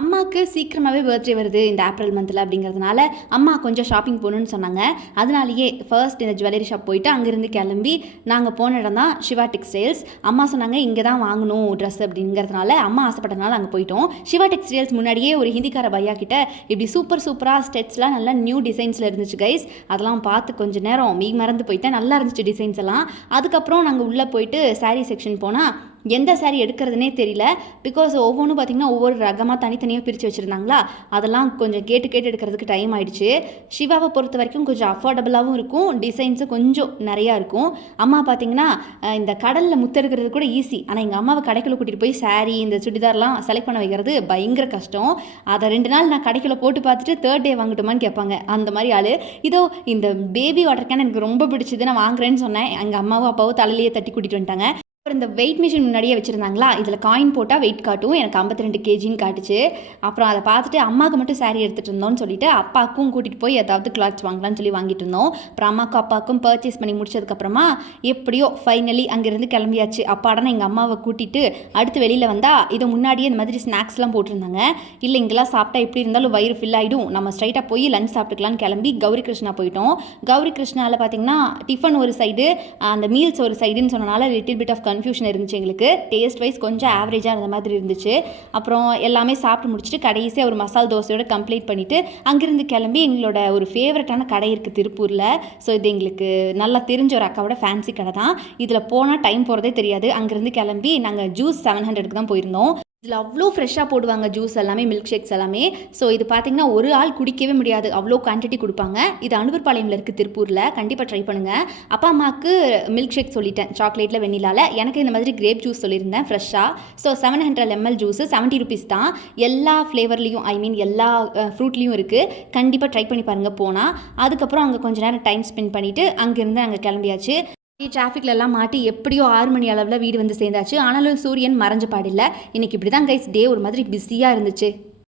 அம்மாவுக்கு சீக்கிரமாகவே பர்த்டே வருது இந்த ஏப்ரல் மந்தில் அப்படிங்கிறதுனால அம்மா கொஞ்சம் ஷாப்பிங் போகணுன்னு சொன்னாங்க. அதனாலேயே ஃபர்ஸ்ட் இந்த ஜுவல்லரி ஷாப் போயிட்டு அங்கேருந்து கிளம்பி நாங்கள் போன இடம் தான் சிவா டெக்ஸ்டைல்ஸ். அம்மா சொன்னாங்க இங்கே தான் வாங்கணும் ட்ரெஸ் அப்படிங்கிறதுனால அம்மா ஆசைப்பட்டனால அங்கே போயிட்டோம். சிவா டெக்ஸ்டைல்ஸ் முன்னாடியே ஒரு ஹிந்திக்கார பையா கிட்ட இப்படி சூப்பராக ஸ்டெட்ஸ்லாம் நல்லா நியூ டிசைன்ஸில் இருந்துச்சு கைஸ். அதெல்லாம் பார்த்து கொஞ்சம் நேரம் மறந்து போயிட்டேன். நல்லா இருந்துச்சு டிசைன்ஸ் எல்லாம். அதுக்கப்புறம் நாங்கள் உள்ளே போயிட்டு சாரீ செக்ஷன் போனால் எந்த சாரீ எடுக்கிறதுனே தெரியல. பிகாஸ் ஒவ்வொன்றும் பார்த்திங்கன்னா ஒவ்வொரு ரகமாக தனித்தனியாக பிரித்து வச்சுருந்தாங்களா. அதெல்லாம் கொஞ்சம் கேட்டு எடுக்கிறதுக்கு டைம் ஆகிடுச்சு. சிவாவை பொறுத்த வரைக்கும் கொஞ்சம் அஃபோர்டபுளாகவும் இருக்கும், டிசைன்ஸும் கொஞ்சம் நிறையா இருக்கும். அம்மா பார்த்திங்கன்னா இந்த கடலில் முத்தெடுக்கிறது கூட ஈஸி. ஆனால் எங்கள் அம்மாவை கடைக்குள்ளே கூட்டிகிட்டு போய் சாரீ இந்த சுடிதார்லாம் செலக்ட் பண்ண வைக்கிறது பயங்கர கஷ்டம். அதை 2 நாள் நான் கடைக்குள்ளே போட்டு பார்த்துட்டு 3rd டே வாங்கட்டுமான்னு கேட்பாங்க. அந்த மாதிரி ஆள். இதோ இந்த பேபி வாட்டர் கேன் எனக்கு ரொம்ப பிடிச்சது, நான் வாங்குறேன்னு சொன்னேன். எங்கள் அம்மாவும் அப்பாவும் தலையிலேயே தட்டி கூட்டிகிட்டு வந்துட்டாங்க. அப்புறம் இந்த வெயிட் மிஷின் முன்னாடியே வச்சுருந்தாங்களா, இதில் காயின் போட்டால் வெயிட் காட்டும். எனக்கு 52 kgன்னு காட்டுச்சு. அப்புறம் அதை பார்த்துட்டு அம்மாவுக்கு மட்டும் சாரீ எடுத்துகிட்டு இருந்தோம்னு சொல்லிட்டு அப்பாவுக்கும் கூட்டிகிட்டு போய் ஏதாவது கிளாத்ஸ் வாங்கலாம்னு சொல்லி வாங்கிட்டு இருந்தோம். அப்புறம் அம்மாவுக்கும் அப்பாவுக்கும் பர்ச்சேஸ் பண்ணி முடிச்சதுக்கப்புறமா எப்படியோ ஃபைனலி அங்கேருந்து கிளம்பியாச்சு. அப்பாடனா எங்கள் அம்மாவை கூட்டிகிட்டு அடுத்து வெளியில் வந்தால் இதை முன்னாடியே இந்த மாதிரி ஸ்நாக்ஸ்லாம் போட்டிருந்தாங்க. இல்லை இங்கெல்லாம் சாப்பிட்டா எப்படி இருந்தாலும் வயிறு ஃபில் ஆகிடும், நம்ம ஸ்ட்ரைட்டாக போய் லஞ்ச் சாப்பிட்டுக்கலான்னு கிளம்பி கௌரி கிருஷ்ணா போயிட்டோம். கௌரி கிருஷ்ணாவில் பார்த்திங்கன்னா டிஃபன் ஒரு சைடு, அந்த மீல்ஸ் ஒரு சைடுன்னு சொன்னனால லிட்டில் பிட் ஆஃப் கன்ஃபியூஷன் இருந்துச்சு எங்களுக்கு. டேஸ்ட் வைஸ் கொஞ்சம் ஆவரேஜாக இருந்த மாதிரி இருந்துச்சு. அப்புறம் எல்லாமே சாப்பிட்டு முடிச்சுட்டு கடைசியாக ஒரு மசால் தோசையோட கம்ப்ளீட் பண்ணிவிட்டு அங்கேருந்து கிளம்பி எங்களோட ஒரு ஃபேவரட்டான கடை இருக்குது திருப்பூரில். ஸோ இது எங்களுக்கு நல்லா தெரிஞ்ச ஒரு அக்காவோட ஃபேன்சி கடை தான். இதில் போனால் டைம் போகிறதே தெரியாது. அங்கேருந்து கிளம்பி நாங்கள் ஜூஸ் 700க்கு தான் போயிருந்தோம். இதில் அவ்வளோ ஃப்ரெஷ்ஷாக போடுவாங்க ஜூஸ் எல்லாமே, மில்க் ஷேக்ஸ் எல்லாமே. ஸோ இது பார்த்திங்கன்னா ஒரு ஆள் குடிக்கவே முடியாது, அவ்வளோ குவான்டிட்டி கொடுப்பாங்க. இது அனுபர்பாளையமில் இருக்குது திருப்பூரில். கண்டிப்பாக ட்ரை பண்ணுங்கள். அப்பா அம்மாவுக்கு மில்க் ஷேக் சொல்லிட்டேன், சாக்லேட்டில் வெண்ணிலாவில். எனக்கு இந்த மாதிரி கிரேப் ஜூஸ் சொல்லியிருந்தேன் ஃப்ரெஷ்ஷாக. ஸோ 700 ml ஜூஸு 70 rupees தான். எல்லா ஃப்ளேவர்லேயும் எல்லா ஃப்ரூட்லேயும் இருக்குது. கண்டிப்பாக ட்ரை பண்ணி பாருங்கள் போனால். அதுக்கப்புறம் அங்கே கொஞ்சம் நேரம் டைம் ஸ்பெண்ட் பண்ணிவிட்டு அங்கேருந்து அங்கே கிளம்பியாச்சு. டிராஃபிக்லலாம் மாட்டி எப்படியோ 6 மணி அளவில் வீடு வந்து சேர்ந்தாச்சு. ஆனாலும் சூரியன் மறைஞ்ச பாடில்லை. இன்றைக்கி இப்படி தான் கைஸ் டே ஒரு மாதிரி பிஸியாக இருந்துச்சு.